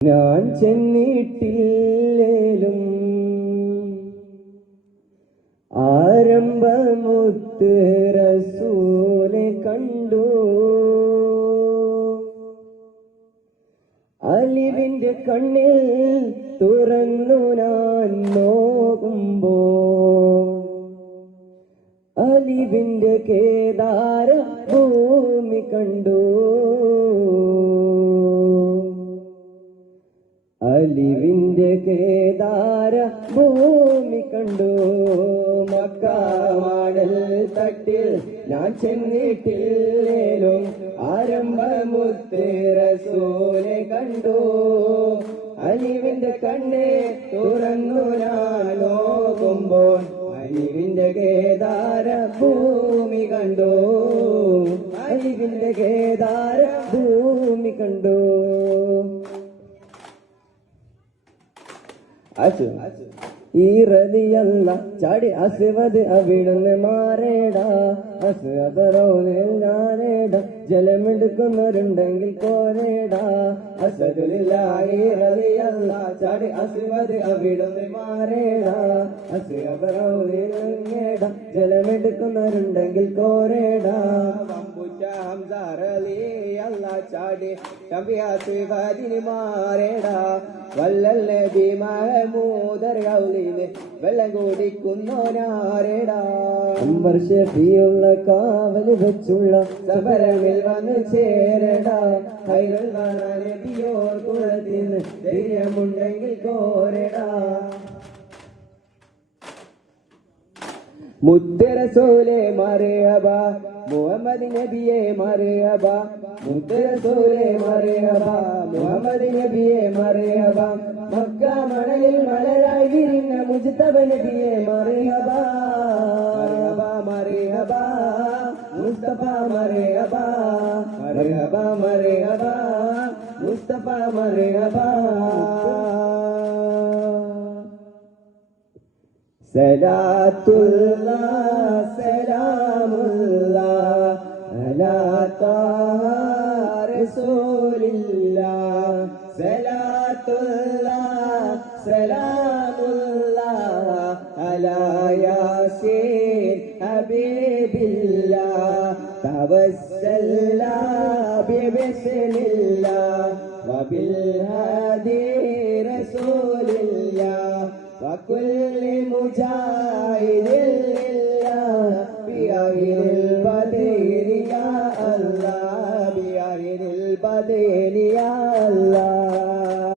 ഞാൻ ചെന്നിട്ടില്ലേലും ആരംഭമുത്ത് റസൂലെ കണ്ടു. അലിവിന്റെ കണ്ണിൽ തുറന്നു ഞാൻ നോക്കുമ്പോ അലിവിന്റെ കേദാര ഭൂമി കണ്ടു. അലിവിന്റെ കേദാര ഭൂമി കണ്ടു. മക്കാമാടൽ തട്ടിൽ ഞാൻ ചെന്നിട്ടില്ലേലും ആരംഭമുത്ത് റസൂലെ കണ്ടു. അലിവിന്റെ കണ്ണെ തുറന്നു ഞാൻ നോക്കുമ്പോൾ അലിവിന്റെ കേദാര ഭൂമി കണ്ടു. അലിവിന്റെ കേദാര ഭൂമി കണ്ടു. അച്ചു ഈ റതിയല്ല ചാടി അസുവത് അവിടുന്ന് മാറേടാ. അസു അപറോനിൽ ഞാനേടാ ജലമെടുക്കുന്നവരുണ്ടെങ്കിൽ കോരേടാ. അസദില്ല ഈ റതിയല്ല ചാടി അസുവത് അവിടുന്ന് മാറേടാ. അസു അപറോനിൽ നേടാ ജലമെടുക്കുന്നവരുണ്ടെങ്കിൽ കോരേടാ. ഹംസാറലി ചാടി ശംഭിയാസിവതിന് മാറേടാ വല്ലല്ല ഭീമൂദർ ഗൗലിന് വെള്ളം കുടിക്കുന്നോനാരേടാ കാവൽ വെച്ചുള്ള സമരമിൽ വന്ന് ചേരടാ. കൈകൾ കാണാൻ നബിയോർ കുളത്തിന് ധൈര്യമുണ്ടെങ്കിൽ കോരടാ. முத்தரசோலே மரேபா முகமது நபியே மரேபா முத்தரசோலே மரேபா முகமது நபியே மரேபா மக்கா மணலில் மலராயிருந்த முஜித்தப நபியே மரேபா மரேபா முஸ்தபா மரேபா மரேபா மரேபா முஸ்தபா மரேபா സലാത്തുള്ള സലാമുള്ള റസൂലില്ല. സലാത്തുള്ള സലാമുള്ള അലായാസീൻ ഹബീബില്ല. തവസ്സല്ല ബിബിസ്മില്ല വബിൽ ഹദീ റസൂലില്ല. വകുൽ المجاهد لله بأهل البدر